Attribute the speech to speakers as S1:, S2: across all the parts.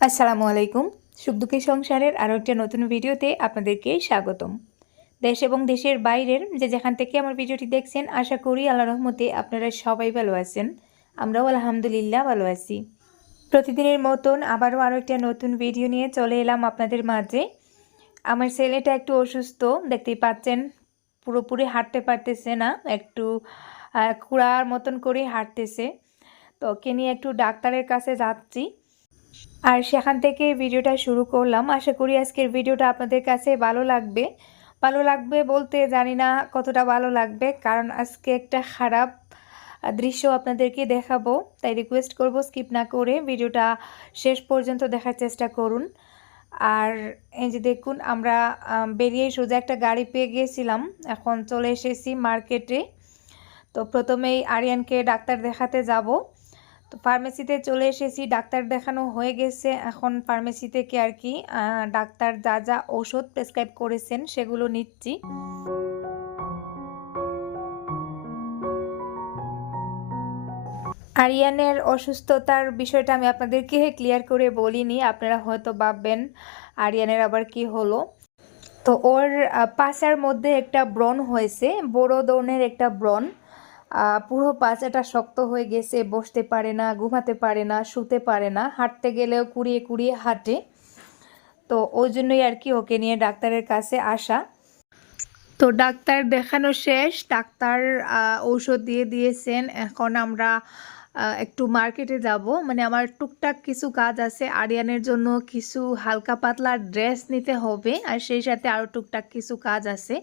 S1: আসসালামু আলাইকুম। সুখ দুঃখের সংসারের আরও একটা নতুন ভিডিওতে আপনাদেরকে স্বাগতম। দেশ এবং দেশের বাইরের যে যেখান থেকে আমার ভিডিওটি দেখছেন, আশা করি আল্লাহ রহমতে আপনারা সবাই ভালো আছেন। আমরাও আলহামদুলিল্লাহ ভালো আছি। প্রতিদিনের মতন আবারও আরও একটা নতুন ভিডিও নিয়ে চলে এলাম আপনাদের মাঝে। আমার ছেলেটা একটু অসুস্থ, দেখতেই পাচ্ছেন, পুরোপুরি হাঁটতে পারতেছে না, একটু কুড়ার মতন করে হাঁটতেছে। তো ওকে নিয়ে একটু ডাক্তারের কাছে যাচ্ছি। আর সেখান থেকে ভিডিওটা শুরু করলাম। আশা করি আজকের ভিডিওটা আপনাদের কাছে ভালো লাগবে। ভালো লাগবে বলতে জানি না কতটা ভালো লাগবে, কারণ আজকে একটা খারাপ দৃশ্য আপনাদেরকে দেখাবো। তাই রিকোয়েস্ট করব স্কিপ না করে ভিডিওটা শেষ পর্যন্ত দেখার চেষ্টা করুন। আর এই যে দেখুন, আমরা বেরিয়ে সোজা একটা গাড়ি পেয়ে গিয়েছিলাম এখন চলে এসেছি মার্কেটে। তো প্রথমেই আরিয়ানকে ডাক্তার দেখাতে যাব। তো ফার্মেসিতে চলে এসেছি, ডাক্তার দেখানো হয়ে গেছে। এখন ফার্মেসি থেকে আর কি ডাক্তার যা যা ওষুধ প্রেসক্রাইব করেছেন সেগুলো নিচ্ছি। আরিয়ানের অসুস্থতার বিষয়টা আমি আপনাদেরকে ক্লিয়ার করে বলিনি, আপনারা হয়তো ভাববেন, আরিয়ানের আবার কি হলো? তো ওর পাছার মধ্যে একটা ব্রণ হয়েছে বড় ধরনের একটা ব্রণ। পুরো পাছাটা শক্ত হয়ে গেছে, বসতে পারে না, ঘুমাতে পারে না, শুতে পারে না, হাঁটতে গেলেও কুড়িয়ে কুড়িয়ে হাঁটে। তো ওই জন্যই আর কি ওকে নিয়ে ডাক্তারের কাছে আসা। তো ডাক্তার দেখানো শেষ, ডাক্তার ঔষধ দিয়ে দিয়েছেন। এখন আমরা একটু মার্কেটে যাব। মানে আমার টুকটাক কিছু কাজ আছে। আরিয়ানের জন্য কিছু হালকা পাতলা ড্রেস নিতে হবে আর সেই সাথে আরও টুকটাক কিছু কাজ আছে।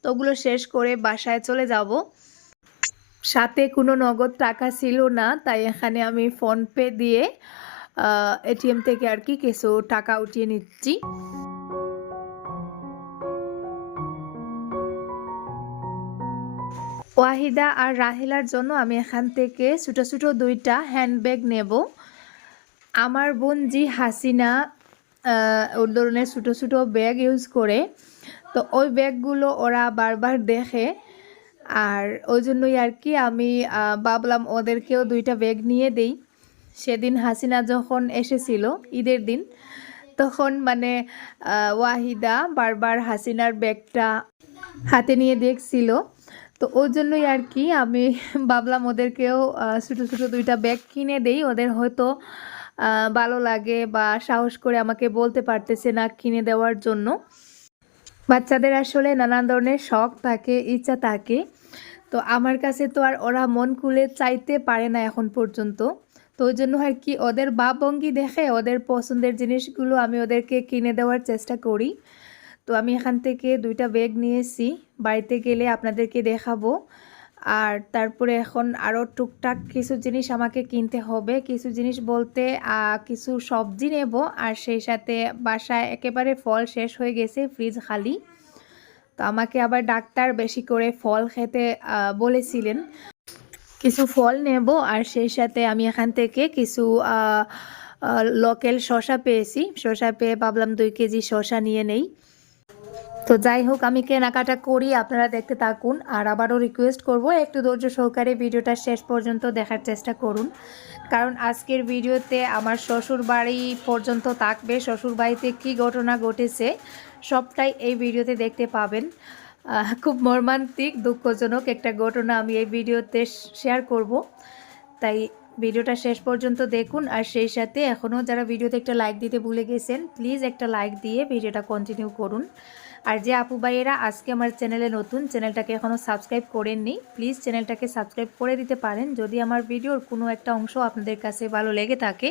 S1: তো ওগুলো শেষ করে বাসায় চলে যাব। সাথে কোনো নগদ টাকা ছিল না, তাই এখানে আমি ফোনপে দিয়ে এটিএম থেকে আর কি কিছু টাকা উঠিয়ে নিচ্ছি। ওয়াহিদা আর রাহিলার জন্য আমি এখান থেকে ছোটো ছোটো দুইটা হ্যান্ডব্যাগ নেব। আমার বোন জি হাসিনা ওর ধরনের ছোটো ছোটো ব্যাগ ইউজ করে। তো ওই ব্যাগগুলো ওরা বারবার দেখে। আর ওই জন্যই আর কি আমি ভাবলাম ওদেরকেও দুইটা ব্যাগ নিয়ে দেই। সেদিন হাসিনা যখন এসেছিল ঈদের দিন, তখন মানে ওয়াহিদা বারবার হাসিনার ব্যাগটা হাতে নিয়ে দেখছিল। তো ওই জন্যই আর কি আমি ভাবলাম ওদেরকেও ছোটো ছোটো দুইটা ব্যাগ কিনে দেই। ওদের হয়তো ভালো লাগে বা সাহস করে আমাকে বলতে পারতেছে না কিনে দেওয়ার জন্য। বাচ্চাদের আসলে নানান ধরনের শখ থাকে, ইচ্ছা থাকে। তো আমার কাছে তো আর ওরা মন খুলে চাইতে পারে না এখন পর্যন্ত। তো ওই জন্য আর কি ওদের ভাবভঙ্গি দেখে ওদের পছন্দের জিনিসগুলো আমি ওদেরকে কিনে দেওয়ার চেষ্টা করি। তো আমি এখান থেকে দুইটা ব্যাগ নিয়েছি। বাড়িতে গেলে আপনাদেরকে দেখাবো। আর তারপরে এখন আরও টুকটাক কিছু জিনিস আমাকে কিনতে হবে। কিছু জিনিস বলতে কিছু সবজি নেব আর সেই সাথে বাসায় একেবারে ফল শেষ হয়ে গেছে, ফ্রিজ খালি। তো আমাকে আবার ডাক্তার বেশি করে ফল খেতে বলেছিলেন। কিছু ফল নেব আর সেই সাথে আমি এখান থেকে কিছু লোকাল শসা পেয়েছি। শসা পেয়ে ভাবলাম দুই কেজি শসা নিয়ে নেই। তো যাই হোক, আমি কেনাকাটা করি, আপনারা দেখতে থাকুন। আর আবারও রিকোয়েস্ট করব, একটু ধৈর্য সহকারে ভিডিওটা শেষ পর্যন্ত দেখার চেষ্টা করুন। কারণ আজকের ভিডিওতে আমার শ্বশুর বাড়ি পর্যন্ত থাকবে। শ্বশুর বাড়িতে কী ঘটনা ঘটেছে, সবটাই এই ভিডিওতে দেখতে পাবেন। খুব মর্মান্তিক, দুঃখজনক একটা ঘটনা আমি এই ভিডিওতে শেয়ার করব। তাই ভিডিওটা শেষ পর্যন্ত দেখুন। আর সেই সাথে এখনও যারা ভিডিওতে একটা লাইক দিতে ভুলে গেছেন প্লিজ একটা লাইক দিয়ে ভিডিওটা কন্টিনিউ করুন। আর যে আপু ভাইয়েরা, আজকে আমার চ্যানেলে নতুন, চ্যানেলটাকে এখনও সাবস্ক্রাইব করেননি প্লিজ চ্যানেলটাকে সাবস্ক্রাইব করে দিতে পারেন। যদি আমার ভিডিওর কোনো একটা অংশ আপনাদের কাছে ভালো লেগে থাকে।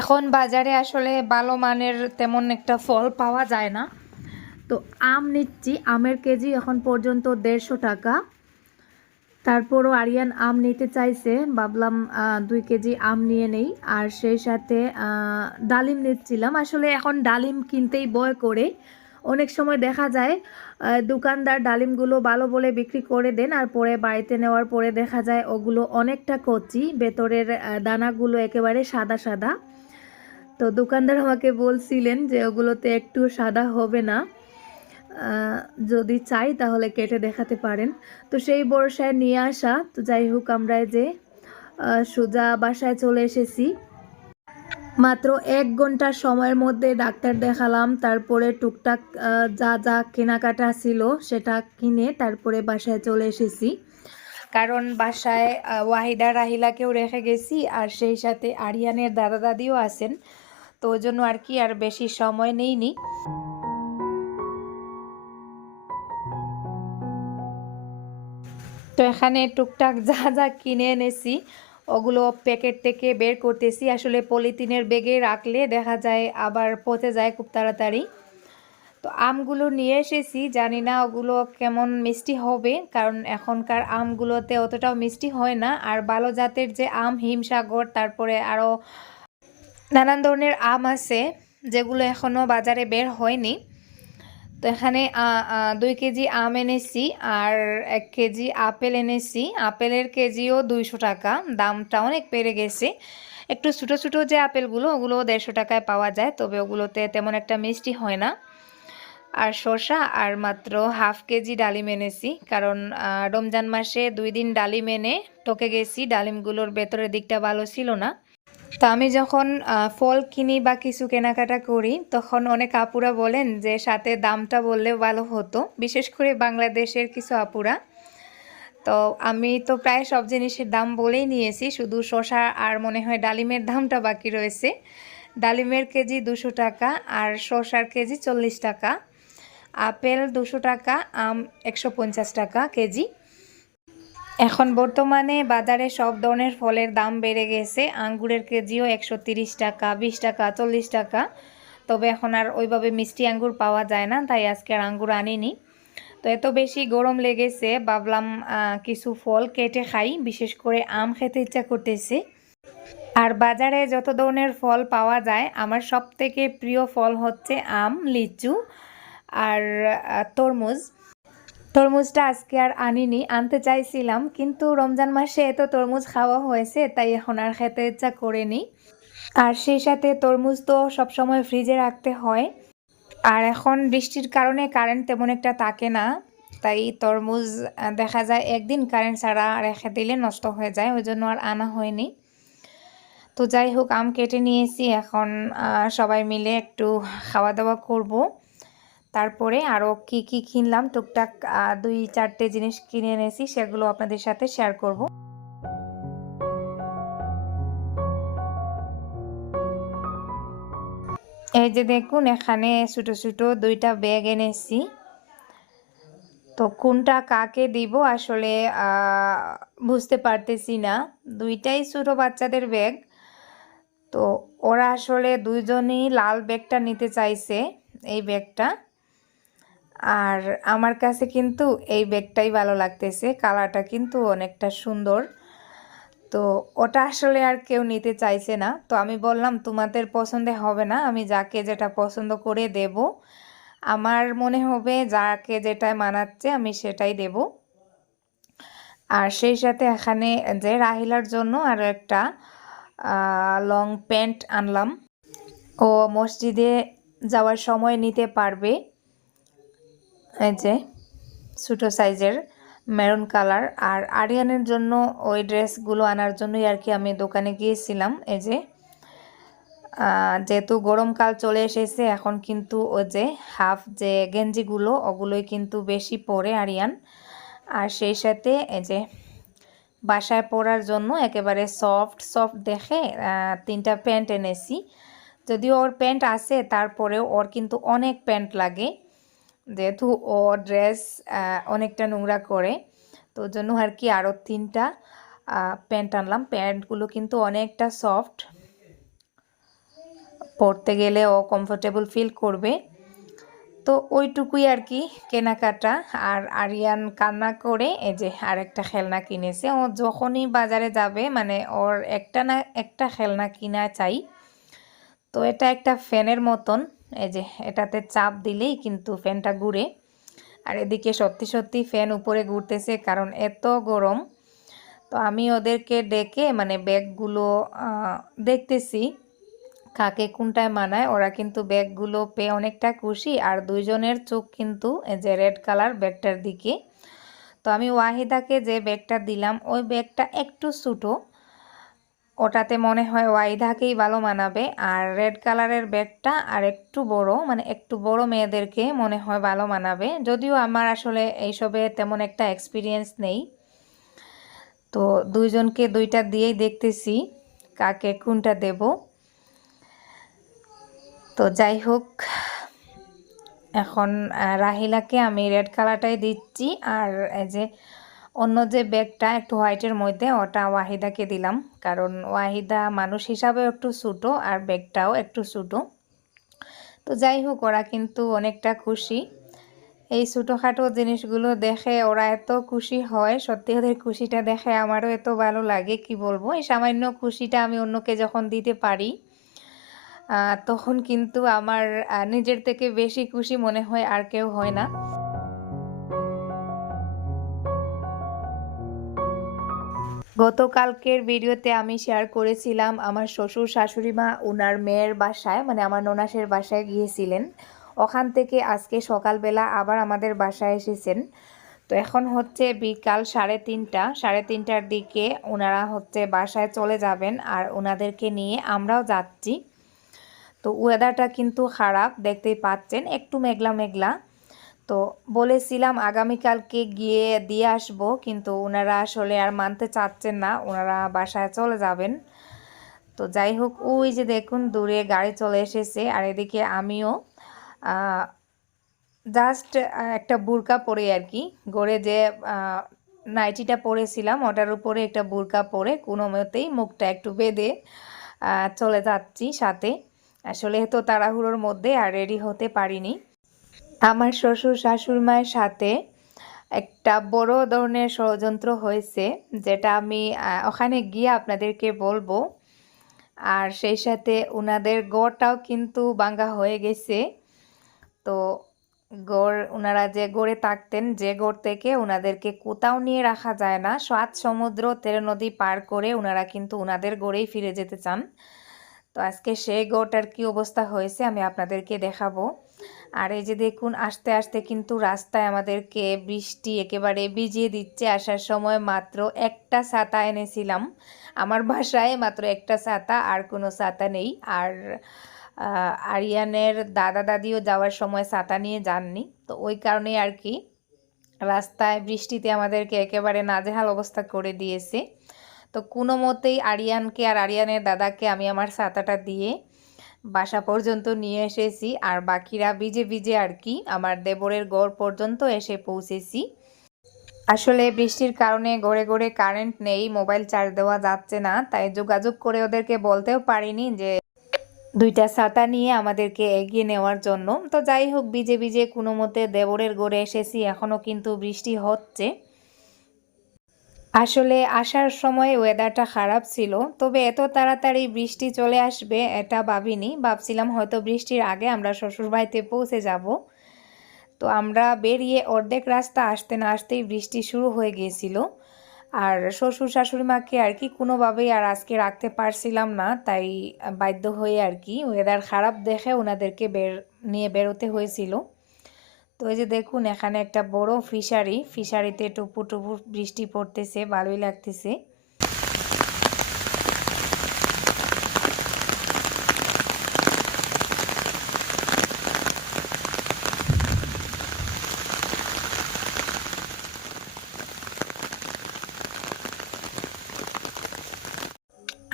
S1: এখন বাজারে আসলে ভালো মানের তেমন একটা ফল পাওয়া যায় না। তো আম নিচ্ছি, আমের কেজি এখন পর্যন্ত দেড়শো টাকা। তারপরও আরিয়ান আম নিতে চাইছে। ভাবলাম দুই কেজি আম নিয়ে নেই। আর সেই সাথে ডালিম নিচ্ছিলাম। আসলে এখন ডালিম কিনতেই বয় করে। অনেক সময় দেখা যায় দোকানদার ডালিমগুলো ভালো বলে বিক্রি করে দেন আর পরে বাড়িতে নেওয়ার পরে দেখা যায় ওগুলো অনেকটা কচি। ভেতরের দানাগুলো একেবারে সাদা সাদা। তো দোকানদার আমাকে বলছিলেন যে ওগুলোতে একটু সাদা হবে না। যদি চাই তাহলে কেটে দেখাতে পারেন। তো সেই বর্ষায় নিয়ে আসা, তো যাই হোক আমরা যে সোজা বাসায় চলে এসেছি। মাত্র এক ঘণ্টা সময়ের মধ্যে ডাক্তার দেখালাম, তারপরে টুকটাক যা যা কেনাকাটা ছিল সেটা কিনে তারপরে বাসায় চলে এসেছি। কারণ বাসায় ওয়াহিদা রাহিলাকেও রেখে গেছি আর সেই সাথে আরিয়ানের দাদা দাদিও আছেন। তো ওই জন্য আর কি আর বেশি সময় নেইনি। তো এখানে টুকটাক যা যা কিনে এনেছি, ওগুলো প্যাকেট থেকে বের করতেছি। আসলে পলিথিনের ব্যাগে রাখলে দেখা যায় আবার পচে যায় খুব তাড়াতাড়ি। তো আমগুলো নিয়ে এসেছি, জানি না ওগুলো কেমন মিষ্টি হবে, কারণ এখনকার আমগুলোতে অতটাও মিষ্টি হয় না। আর ভালো জাতের যে আম, হিমসাগর, তারপরে আরও নানান ধরনের আম আছে, যেগুলো এখনও বাজারে বের হয়নি। তো এখানে দুই কেজি আম এনেছি আর এক কেজি আপেল এনেছি। আপেলের কেজিও দুইশো টাকা, দামটা অনেক বেড়ে গেছে। একটু ছোটো ছোটো যে আপেলগুলো ওগুলো দেড়শো টাকায় পাওয়া যায়, তবে ওগুলোতে তেমন একটা মিষ্টি হয় না। আর শসা আর মাত্র হাফ কেজি ডালিম এনেছি, কারণ রমজান মাসে দুই দিন ডালিম এনে টকে গেছি, ডালিমগুলোর ভেতরের দিকটা ভালো ছিল না। তো আমি যখন ফল কিনি বা কিছু কেনাকাটা করি, তখন অনেক আপুরা বলেন যে সাথে দামটা বললে ভালো হতো, বিশেষ করে বাংলাদেশের কিছু আপুরা। তো আমি তো প্রায় সব জিনিসের দাম বলেই নিয়েছি, শুধু শসা আর মনে হয় ডালিমের দামটা বাকি রয়েছে। ডালিমের কেজি দুশো টাকা আর শসার কেজি চল্লিশ টাকা। আপেল দুশো টাকা, আম একশো পঞ্চাশ টাকা কেজি। এখন বর্তমানে বাজারে সব ধরনের ফলের দাম বেড়ে গেছে। আঙ্গুরের কেজিও একশো তিরিশ টাকা, বিশ টাকা, চল্লিশ টাকা। তবে এখন আর ওইভাবে মিষ্টি আঙ্গুর পাওয়া যায় না, তাই আজকে আর আঙ্গুর আনিনি। তো এত বেশি গরম লেগেছে, ভাবলাম কিছু ফল কেটে খাই, বিশেষ করে আম খেতে ইচ্ছা করতেছে। আর বাজারে যত ধরনের ফল পাওয়া যায়, আমার সব থেকে প্রিয় ফল হচ্ছে আম, লিচু আর তরমুজ। তরমুজটা আজকে আর আনিনি, আনতে চাইছিলাম, কিন্তু রমজান মাসে এত তরমুজ খাওয়া হয়েছে, তাই এখন আর খেতে ইচ্ছা করেনি। আর সেই সাথে তরমুজ তো সবসময় ফ্রিজে রাখতে হয়। আর এখন বৃষ্টির কারণে কারেন্ট তেমন একটা থাকে না, তাই তরমুজ দেখা যায় একদিন কারেন্ট ছাড়া রেখে দিলে নষ্ট হয়ে যায়, ওই জন্য আর আনা হয়নি। তো যাই হোক, আম কেটে নিয়েছি, এখন সবাই মিলে একটু খাওয়া দাওয়া করব। তারপরে আরও কি কি কিনলাম? টুকটাক দুই চারটে জিনিস কিনে এনেছি, সেগুলো আপনাদের সাথে শেয়ার করব। এই যে দেখুন, এখানে ছোটো ছোটো দুইটা ব্যাগ এনেছি। তো কোনটা কাকে দিব আসলে বুঝতে পারতেছি না। দুইটাই ছোটো বাচ্চাদের ব্যাগ তো ওরা আসলে দুইজনই লাল ব্যাগটা নিতে চাইছে, এই ব্যাগটা আর আমার কাছে কিন্তু এই ব্যাগটাই ভালো লাগতেছে। কালারটা কিন্তু অনেকটা সুন্দর। তো ওটা আসলে আর কেউ নিতে চাইছে না। তো আমি বললাম, তোমাদের পছন্দে হবে না, আমি যাকে যেটা পছন্দ করে দেব, আমার মনে হবে যাকে যেটা মানাচ্ছে আমি সেটাই দেব। আর সেই সাথে এখানে যে রাহিলার জন্য আরও একটা লং প্যান্ট আনলাম। ও মসজিদে যাওয়ার সময় নিতে পারবে। এই যে, ছোটো সাইজের মেরুন কালার। আর আরিয়ানের জন্য ওই ড্রেসগুলো আনার জন্যই আর কি আমি দোকানে গিয়েছিলাম। এই যে যেহেতু গরমকাল চলে এসেছে, এখন কিন্তু ওই যে হাফ যে গেঞ্জিগুলো, ওগুলোই কিন্তু বেশি পরে আরিয়ান। আর সেই সাথে এই যে বাসায় পরার জন্য একেবারে সফট সফট দেখে তিনটা প্যান্ট এনেছি। যদিও ওর প্যান্ট আছে, তারপরেও ওর কিন্তু অনেক প্যান্ট লাগে। যেহেতু ও ড্রেস অনেকটা নোংরা করে, তো জন্য আর কি আরও তিনটা প্যান্ট আনলাম। প্যান্টগুলো কিন্তু অনেকটা সফট। পরতে গেলে ও কমফোর্টেবল ফিল করবে। তো ওইটুকুই আর কি কেনাকাটা। আর আরিয়ান কান্না করে, এই যে আরেকটা খেলনা কিনেছে। ও যখনই বাজারে যাবে মানে ওর একটা না, একটা খেলনা কিনা চাই। তো এটা একটা ফ্যানের মতন। এই যে এটাতে চাপ দিলেই কিন্তু ফ্যানটা ঘুরে। আর এদিকে সত্যি সত্যি ফ্যান উপরে ঘুরতেছে কারণ এত গরম। তো আমি ওদেরকে ডেকে মানে ব্যাগগুলো দেখতেছি কাকে কোনটায় মানায়। ওরা কিন্তু ব্যাগগুলো পেয়ে অনেকটা খুশি। আর দুইজনের চোখ কিন্তু এই যে রেড কালার ব্যাগটার দিকে। তো আমি ওয়াহিদাকে যে ব্যাগটা দিলাম, ওই ব্যাগটা একটু ছোটো। ওটাতে মনে হয় ওয়াহিদাকেই ভালো মানাবে। আর রেড কালারের ব্যাগটা আর একটু বড় মানে একটু বড় মেয়েদেরকে মনে হয় ভালো মানাবে। যদিও আমার আসলে এইসবে তেমন একটা এক্সপিরিয়েন্স নেই। তো দুইজনকে দুইটা দিয়েই দেখতেছি, কাকে কোনটা দেব। তো যাই হোক, এখন রাহিলাকে আমি রেড কালারটাই দিচ্ছি। আর এই যে অন্য যে ব্যাগটা একটু হোয়াইটের মধ্যে, ওটা ওয়াহিদাকে দিলাম। কারণ ওয়াহিদা মানুষ হিসাবে একটু ছোটো আর ব্যাগটাও একটু ছোটো। তো যাই হোক, ওরা কিন্তু অনেকটা খুশি। এই ছোটোখাটো জিনিসগুলো দেখে ওরা এত খুশি হয়, সত্যি ওদের খুশিটা দেখে আমারও এত ভালো লাগে, কি বলব? এই সামান্য খুশিটা আমি অন্যকে যখন দিতে পারি তখন কিন্তু আমার নিজের থেকে বেশি খুশি মনে হয় আর কেউ হয় না। গতকালকের ভিডিওতে আমি শেয়ার করেছিলাম আমার শ্বশুর, শাশুড়ি মা ওনার মেয়ের বাসায় মানে আমার ননাসের বাসায় গিয়েছিলেন। ওখান থেকে আজকে সকালবেলা আবার আমাদের বাসায় এসেছেন। তো এখন হচ্ছে বিকাল সাড়ে তিনটা, সাড়ে তিনটার দিকে ওনারা হচ্ছে বাসায় চলে যাবেন আর ওনাদেরকে নিয়ে আমরাও যাচ্ছি। তো ওয়েদারটা কিন্তু খারাপ, দেখতেই পাচ্ছেন, একটু মেঘলা মেঘলা। তো বলেছিলাম আগামীকালকে গিয়ে দিয়ে আসব, কিন্তু ওনারা আসলে আর মানতে চাচ্ছেন না ওনারা বাসায় চলে যাবেন। তো যাই হোক, ওই যে দেখুন, দূরে গাড়ি চলে এসেছে, আর এদিকে আমিও জাস্ট একটা বুরকা পরে আর কি, গড়ে যে নাইটিটা পরেছিলাম, ওটার উপরে একটা বুরকা পরে কোনো মতেই মুখটা একটু বেঁধে চলে যাচ্ছি সাথে। আসলে তো তাড়াহুড়োর মধ্যে আর রেডি হতে পারিনি। আমার শ্বশুর শাশুড় মায়ের সাথে একটা বড় ধরনের ষড়যন্ত্র হয়েছে, যেটা আমি ওখানে গিয়ে আপনাদেরকে বলব। আর সেই সাথে ওনাদের গড়টাও কিন্তু বাঙ্গা হয়ে গেছে। তো গড় ওনারা যে গড়ে থাকতেন, যে গড় থেকে ওনাদেরকে কোথাও নিয়ে রাখা যায় না। সাত সমুদ্র, তেরো নদী পার করে ওনারা কিন্তু ওনাদের গড়েই ফিরে যেতে চান। তো আজকে সেই গড়টার কি অবস্থা হয়েছে আমি আপনাদেরকে দেখাবো। আর এই যে দেখুন, আস্তে আস্তে কিন্তু রাস্তায় আমাদেরকে বৃষ্টি একেবারে ভিজিয়ে দিচ্ছে। আসার সময় মাত্র একটা ছাতা এনেছিলাম। আমার বাসায় মাত্র একটা ছাতা, আর কোনো ছাতা নেই। আর আরিয়ানের দাদা দাদিও যাওয়ার সময় ছাতা নিয়ে যাননি। তো ওই কারণে আর কি রাস্তায় বৃষ্টিতে আমাদেরকে একেবারে নাজেহাল অবস্থা করে দিয়েছে। তো কোনো মতেই আরিয়ানকে আর আরিয়ানের দাদাকে আমি আমার ছাতাটা দিয়ে বাসা পর্যন্ত নিয়ে এসেছি আর বাকিরা ভিজে ভিজে আর কি আমার দেবরের গড় পর্যন্ত এসে পৌঁছেছি। আসলে বৃষ্টির কারণে গড়ে গড়ে কারেন্ট নেই মোবাইল চার্জ দেওয়া যাচ্ছে না, তাই যোগাযোগ করে ওদেরকে বলতেও পারিনি যে দুইটা ছাতা নিয়ে আমাদেরকে এগিয়ে নেওয়ার জন্য। তো যাই হোক, ভিজে ভিজে কোনো মতে দেবরের গড়ে এসেছি এখনও কিন্তু বৃষ্টি হচ্ছে। আসলে আসার সময় ওয়েদারটা খারাপ ছিল, তবে এত তাড়াতাড়ি বৃষ্টি চলে আসবে এটা ভাবিনি। ভাবছিলাম হয়তো বৃষ্টির আগে আমরা শ্বশুরবাড়িতে পৌঁছে যাব। তো আমরা বেরিয়ে অর্ধেক রাস্তা আসতে না আসতেই বৃষ্টি শুরু হয়ে গিয়েছিল। আর শ্বশুর শাশুড়ি মাকে আর কি কোনোভাবেই আর আজকে রাখতে পারছিলাম না, তাই বাধ্য হয়ে আর কি ওয়েদার খারাপ দেখে ওনাদেরকে বের, নিয়ে বেরোতে হয়েছিল। তো এই যে দেখুন, এখানে একটা বড় ফিশারি। ফিশারিতে টুপু টুপু বৃষ্টি পড়তেছে, ভালোই লাগতেছে।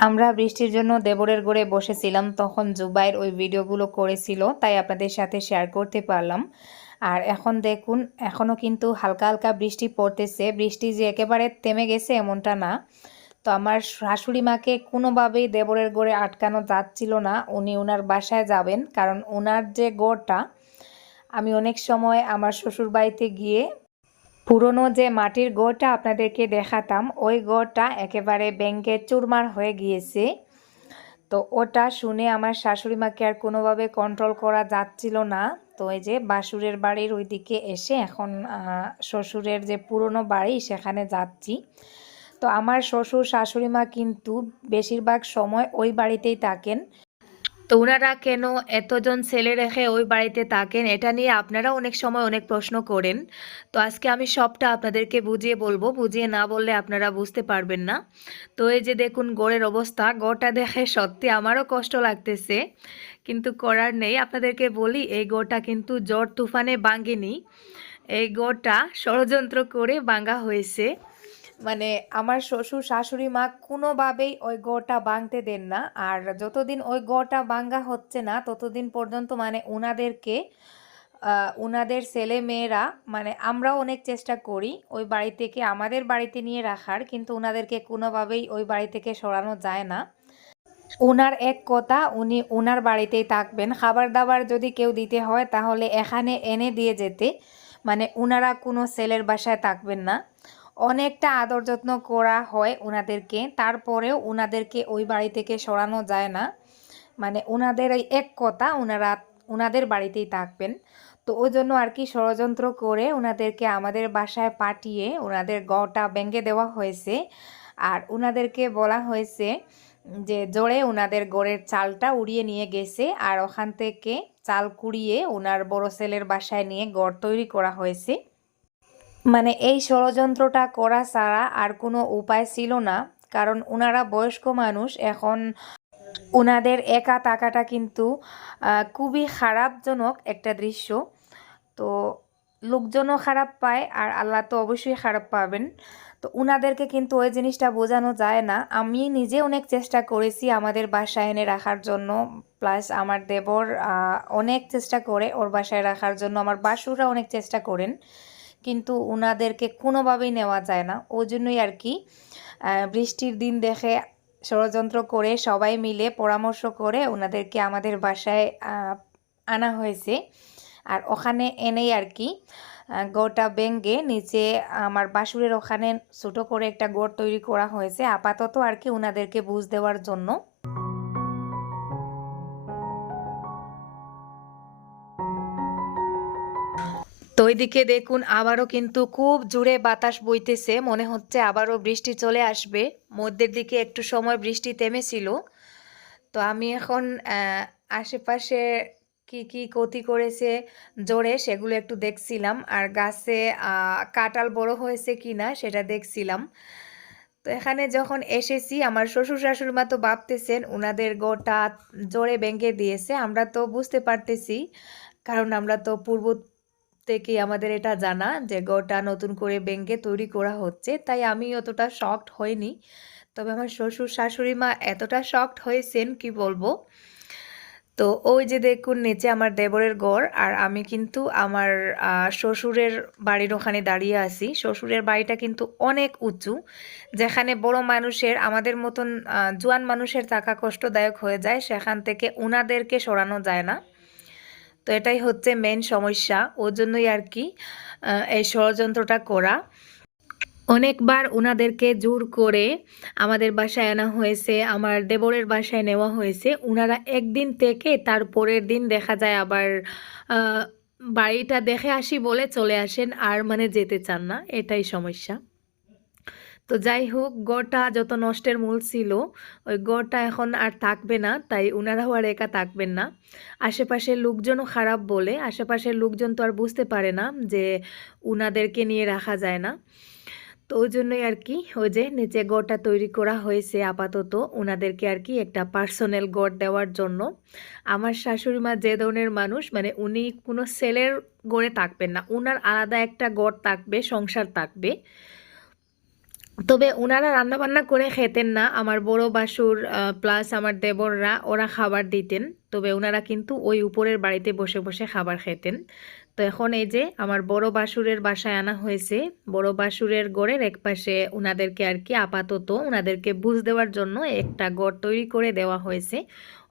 S1: আমরা বৃষ্টির জন্য দেবরের গড়ে বসেছিলাম, তখন জুবাইর ওই ভিডিওগুলো করেছিল, তাই আপনাদের সাথে শেয়ার করতে পারলাম। আর এখন দেখুন, এখনও কিন্তু হালকা হালকা বৃষ্টি পড়তেছে। বৃষ্টি যে একেবারে থেমে গেছে এমনটা না। তো আমার শাশুড়ি মাকে কোনোভাবেই দেবরের গড়ে আটকানো যাচ্ছিল না। উনি ওনার বাসায় যাবেন, কারণ ওনার যে গড়টা আমি অনেক সময় আমার শ্বশুর বাড়িতে গিয়ে পুরনো যে মাটির গড়টা আপনাদেরকে দেখাতাম, ওই গড়টা একেবারে ব্যাংকের চুরমার হয়ে গিয়েছে। তো ওটা শুনে আমার শাশুড়ি মাকে আর কোনোভাবে কন্ট্রোল করা যাচ্ছিল না। তো এই যে বাসুরের বাড়ির ওইদিকে এসে এখন শ্বশুরের যে পুরনো বাড়ি সেখানে যাচ্ছি। তো আমার শ্বশুর শাশুড়ি মা কিন্তু বেশিরভাগ সময় ওই বাড়িতেই থাকেন। তো ওনারা কেন এতজন ছেলে রেখে ওই বাড়িতে থাকেন, এটা নিয়ে আপনারা অনেক সময় অনেক প্রশ্ন করেন। তো আজকে আমি সবটা আপনাদেরকে বুঝিয়ে বলব, বুঝিয়ে না বললে আপনারা বুঝতে পারবেন না। তো এই যে দেখুন, গড়ের অবস্থা, গড়টা দেখে সত্যি আমারও কষ্ট লাগতেছে। কিন্তু করার নেই। আপনাদেরকে বলি, এই গড়টা কিন্তু জ্বর তুফানে ভাঙেনি। এই গড়টা ষড়যন্ত্র করে ভাঙা হয়েছে। মানে আমার শ্বশুর, শাশুড়ি মা কোনোভাবেই ওই গড়টা ভাঙতে দেন না। আর যতদিন ওই গড়টা ভাঙা হচ্ছে না, ততদিন পর্যন্ত মানে ওনাদেরকে ওনাদের ছেলে মেয়েরা মানে আমরাও অনেক চেষ্টা করি ওই বাড়ি থেকে আমাদের বাড়িতে নিয়ে রাখার, কিন্তু ওনাদেরকে কোনোভাবেই ওই বাড়ি থেকে সরানো যায় না। ওনার এক কথা, উনি ওনার বাড়িতেই থাকবেন। খাবার দাবার যদি কেউ দিতে হয়, তাহলে এখানে এনে দিয়ে যেতে। মানে ওনারা কোনো ছেলের বাসায় থাকবেন না। অনেকটা আদর যত্ন করা হয় ওনাদেরকে তারপরেও ওনাদেরকে ওই বাড়ি থেকে সরানো যায় না। মানে ওনাদের এই এক কথা ওনারা ওনাদের বাড়িতেই থাকবেন। তো ওই জন্য আর কি ষড়যন্ত্র করে ওনাদেরকে আমাদের বাসায় পাঠিয়ে ওনাদের গটা ভেঙে দেওয়া হয়েছে। আর ওনাদেরকে বলা হয়েছে যে জোরে ওনাদের গড়ের চালটা উড়িয়ে নিয়ে গেছে আর ওখান থেকে চাল কুড়িয়ে ওনার বড় ছেলের বাসায় নিয়ে গড় তৈরি করা হয়েছে। মানে এই ষড়যন্ত্রটা করা ছাড়া আর কোনো উপায় ছিল না, কারণ ওনারা বয়স্ক মানুষ, এখন ওনাদের একা থাকাটা কিন্তু খুবই খারাপজনক একটা দৃশ্য। তো লোকজনও খারাপ পায় আর আল্লাহ তো অবশ্যই খারাপ পাবেন। তো উনাদেরকে কিন্তু ওই জিনিসটা বোঝানো যায় না। আমি নিজে অনেক চেষ্টা করেছি আমাদের বাসায় এনে রাখার জন্য। প্লাস আমার দেবর অনেক চেষ্টা করে ওর বাসায় রাখার জন্য। আমার বাসুরা অনেক চেষ্টা করেন। কিন্তু উনাদেরকে কোনোভাবেই নেওয়া যায় না। ওই জন্যই আর কি বৃষ্টির দিন দেখে ষড়যন্ত্র করে সবাই মিলে পরামর্শ করে ওনাদেরকে আমাদের বাসায় আনা হয়েছে। আর ওখানে এনেই আর কি গড়টা ভেঙে নিচে আমার বাসুরের ওখানে ছোটো করে একটা গড় তৈরি করা হয়েছে। আপাতত আর কি ওনাদেরকে বুঝ দেওয়ার জন্য। তো ওইদিকে দেখুন, আবারও কিন্তু খুব জোরে বাতাস বইতেছে। মনে হচ্ছে আবারও বৃষ্টি চলে আসবে। মধ্যের দিকে একটু সময় বৃষ্টি থেমেছিল। তো আমি এখন আশেপাশে কি কি ক্ষতি করেছে জোরে সেগুলো একটু দেখছিলাম। আর গাছে কাঁঠাল বড় হয়েছে কিনা সেটা দেখছিলাম। তো এখানে যখন এসেছি, আমার শ্বশুর শাশুড়ি মা তো ভাবতেছেন ওনাদের গোটা জোরে ভেঙে দিয়েছে। আমরা তো বুঝতে পারতেছি, কারণ আমরা তো পূর্ব থেকেই আমাদের এটা জানা যে গোটা নতুন করে ভেঙে তৈরি করা হচ্ছে। তাই আমি অতটা শক্ট হইনি। তবে আমার শ্বশুর শাশুড়ি মা এতটা শকড হয়েছেন, কি বলব? তো ওই যে দেখুন, নিচে আমার দেবরের গড় আর আমি কিন্তু আমার শ্বশুরের বাড়ির ওখানে দাঁড়িয়ে আছি। শ্বশুরের বাড়িটা কিন্তু অনেক উঁচু, যেখানে বড় মানুষের, আমাদের মতন জোয়ান মানুষের থাকা কষ্টদায়ক হয়ে যায়। সেখান থেকে উনাদেরকে সরানো যায় না। তো এটাই হচ্ছে মেন সমস্যা। ওর জন্যই আর কি এই ষড়যন্ত্রটা করা। অনেকবার ওনাদেরকে জোর করে আমাদের বাসায় আনা হয়েছে, আমার দেবরের বাসায় নেওয়া হয়েছে। ওনারা একদিন থেকে তার পরের দিন দেখা যায় আবার বাড়িটা দেখে আসি বলে চলে আসেন, আর মানে যেতে চান না, এটাই সমস্যা। তো যাই হোক গড়টা যত নষ্টের মূল ছিল, ওই গড়টা এখন আর থাকবে না, তাই ওনারাও আর একা থাকবেন না। আশেপাশের লোকজনও খারাপ বলে, আশেপাশের লোকজন তো আর বুঝতে পারে না যে উনাদেরকে নিয়ে রাখা যায় না। তো ওই জন্যই আর কি ওই যে নিচে গড়টা তৈরি করা হয়েছে আপাতত ওনাদেরকে আর কি একটা পার্সোনাল গড় দেওয়ার জন্য। আমার শাশুড়ি মা যে ধরনের মানুষ মানে উনি কোনো ছেলের গড়ে থাকবেন না ওনার আলাদা একটা গড় থাকবে, সংসার থাকবে। তবে ওনারা রান্না বান্না করে খেতেন না, আমার বড় বাসুর প্লাস আমার দেবররা, ওরা খাবার দিতেন। তবে ওনারা কিন্তু ওই উপরের বাড়িতে বসে বসে খাবার খেতেন। তো এখন এই যে আমার বড় বাসুরের বাসায় আনা হয়েছে, বড় বাসুরের গড়ের এক পাশে ওনাদেরকে আর কি আপাতত ওনাদেরকে বুঝ দেওয়ার জন্য একটা গড় তৈরি করে দেওয়া হয়েছে।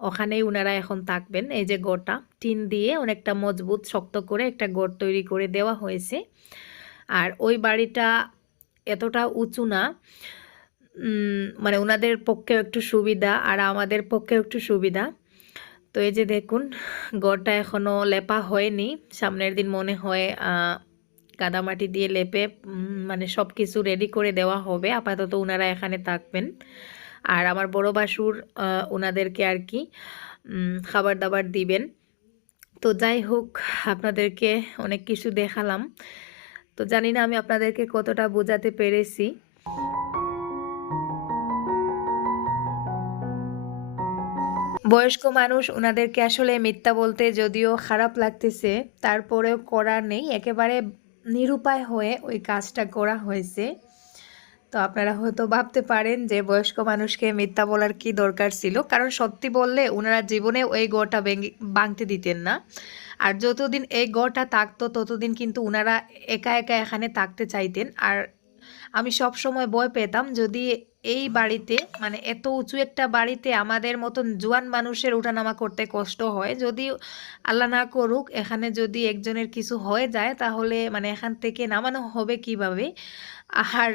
S1: ওখানেই ওনারা এখন থাকবেন, এই যে গড়টা টিন দিয়ে অনেকটা মজবুত, শক্ত করে একটা গড় তৈরি করে দেওয়া হয়েছে। আর ওই বাড়িটা এতটা উঁচু না মানে ওনাদের পক্ষেও একটু সুবিধা আর আমাদের পক্ষেও একটু সুবিধা। তো এই যে দেখুন, গড়টা এখনও লেপা হয়নি। সামনের দিন মনে হয় কাদামাটি দিয়ে লেপে মানে সব কিছু রেডি করে দেওয়া হবে। আপাতত ওনারা এখানে থাকবেন। আর আমার বড় বাসুর ওনাদেরকে আর কি খাবার দাবার দিবেন। তো যাই হোক, আপনাদেরকে অনেক কিছু দেখালাম। তো জানি না আমি আপনাদেরকে কতটা বোঝাতে পেরেছি। বয়স্ক মানুষ ওনাদেরকে আসলে মিথ্যা বলতে যদিও খারাপ লাগতেছে, তারপরেও করার নেই। একেবারে নিরুপায় হয়ে ওই কাজটা করা হয়েছে। তো আপনারা হয়তো ভাবতে পারেন যে বয়স্ক মানুষকে মিথ্যা বলার কি দরকার ছিল। কারণ সত্যি বললে ওনারা জীবনে ওই গড়টা ভেঙে, ভাঙতে দিতেন না। আর যতদিন এই গড়টা থাকতো, ততদিন কিন্তু ওনারা একা একা এখানে থাকতে চাইতেন। আর আমি সব সময় ভয় পেতাম যদি এই বাড়িতে মানে এত উঁচু একটা বাড়িতে আমাদের মতন জোয়ান মানুষের উঠানামা করতে কষ্ট হয়। যদি আল্লাহ না করুক, এখানে যদি একজনের কিছু হয়ে যায়, তাহলে মানে এখান থেকে নামানো হবে কীভাবে? আর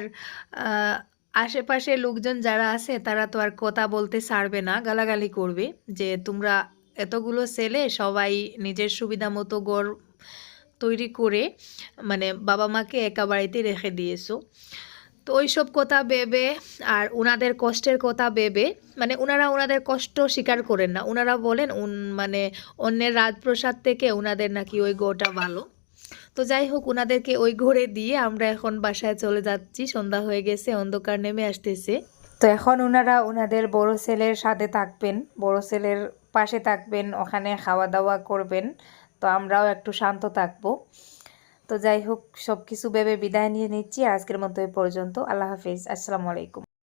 S1: আশেপাশে লোকজন যারা আছে, তারা তো আর কথা বলতে ছাড়বে না, গালাগালি করবে যে তোমরা এতগুলো ছেলে, সবাই নিজের সুবিধা মতো গড় তৈরি করে মানে বাবা মাকে একা বাড়িতে রেখে দিয়েছ। তো ওইসব কথা ভেবে আর ওনাদের কষ্টের কথা ভেবে মানে ওনারা ওনাদের কষ্ট স্বীকার করেন না। ওনারা বলেন মানে অন্যের রাজপ্রসাদ থেকে ওনাদের নাকি ওই গোটা ভালো। তো যাই হোক ওনাদেরকে ওই ঘরে দিয়ে আমরা এখন বাসায় চলে যাচ্ছি। সন্ধ্যা হয়ে গেছে, অন্ধকার নেমে আসতেছে। তো এখন ওনারা ওনাদের বড় ছেলের সাথে থাকবেন, বড় ছেলের পাশে থাকবেন, ওখানে খাওয়া দাওয়া করবেন। তো আমরাও একটু শান্ত থাকব। তো যাই হোক সব কিছু ভেবে বিদায় নিয়ে নিচ্ছি। আজকের মতো এই পর্যন্ত। আল্লাহ হাফিজ। আসসালামু আলাইকুম।